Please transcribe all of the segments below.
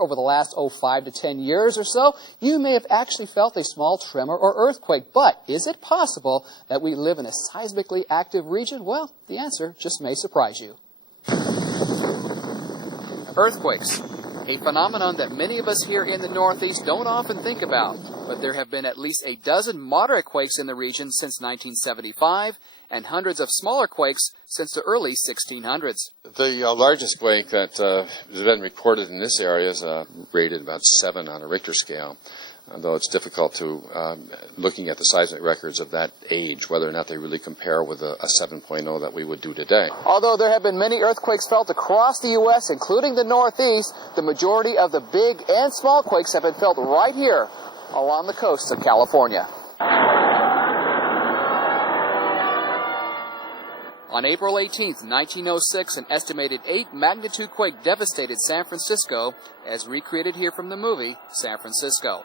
Over the last 5 to 10 years or so, you may have actually felt a small tremor or earthquake. But is it possible that we live in a seismically active region? Well, the answer just may surprise you. Earthquakes, a phenomenon that many of us here in the Northeast don't often think about. But there have been at least a dozen moderate quakes in the region since 1975, and hundreds of smaller quakes since the early 1600s. The largest quake that has been recorded in this area is rated about 7 on a Richter scale, though it's difficult to, looking at the seismic records of that age, whether or not they really compare with a 7.0 that we would do today. Although there have been many earthquakes felt across the U.S., including the Northeast, the majority of the big and small quakes have been felt right here along the coast of California. On April 18, 1906, an estimated 8-magnitude quake devastated San Francisco, as recreated here from the movie San Francisco.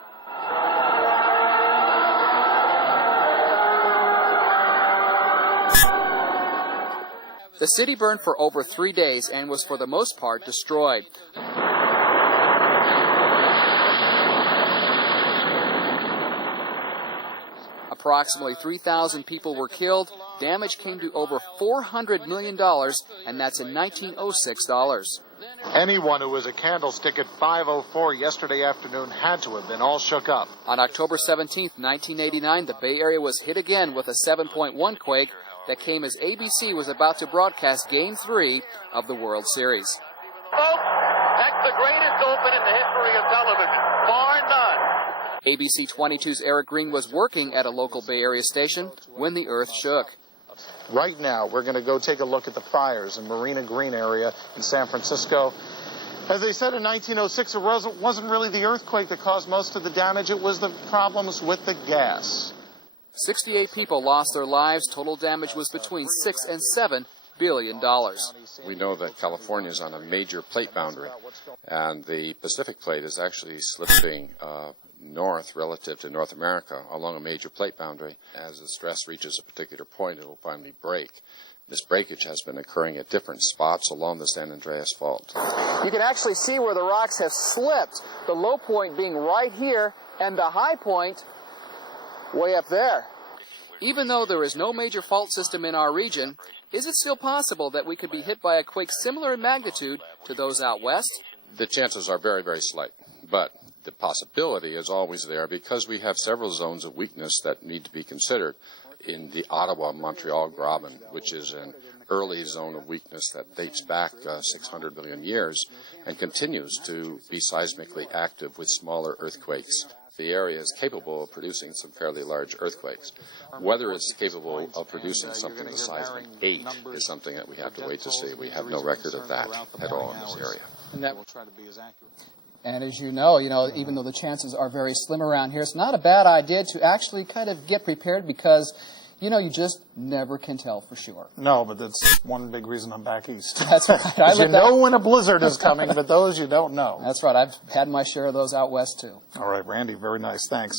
The city burned for over 3 days and was for the most part destroyed. Approximately 3,000 people were killed. Damage came to over $400 million, and that's in 1906 dollars. Anyone who was a candlestick at 5:04 yesterday afternoon had to have been all shook up. On October 17, 1989, the Bay Area was hit again with a 7.1 quake that came as ABC was about to broadcast Game 3 of the World Series. Folks, that's the greatest open in the history of television, bar none. ABC 22's Eric Green was working at a local Bay Area station when the earth shook. Right now, we're going to go take a look at the fires in Marina Green area in San Francisco. As they said in 1906, it wasn't really the earthquake that caused most of the damage. It was the problems with the gas. 68 people lost their lives. Total damage was between $6 and $7 billion. We know that California is on a major plate boundary, and the Pacific plate is actually slipping north relative to North America along a major plate boundary. As the stress reaches a particular point, it will finally break. This breakage has been occurring at different spots along the San Andreas Fault. You can actually see where the rocks have slipped, the low point being right here and the high point way up there. Even though there is no major fault system in our region, is it still possible that we could be hit by a quake similar in magnitude to those out west? The chances are very, very slight, but the possibility is always there because we have several zones of weakness that need to be considered. In the Ottawa-Montreal Graben, which is an early zone of weakness that dates back 600 million years and continues to be seismically active with smaller earthquakes. The area is capable of producing some fairly large earthquakes. Whether it's capable of producing something the size of an 8 is something that we have to wait to see. We have no record of that at all in this area. And that will try to be as accurate. And as you know, even though the chances are very slim around here, it's not a bad idea to actually kind of get prepared because, you just never can tell for sure. No, but that's one big reason I'm back east. That's right. You know when a blizzard is coming, but those you don't know. That's right. I've had my share of those out west, too. All right, Randy, very nice. Thanks.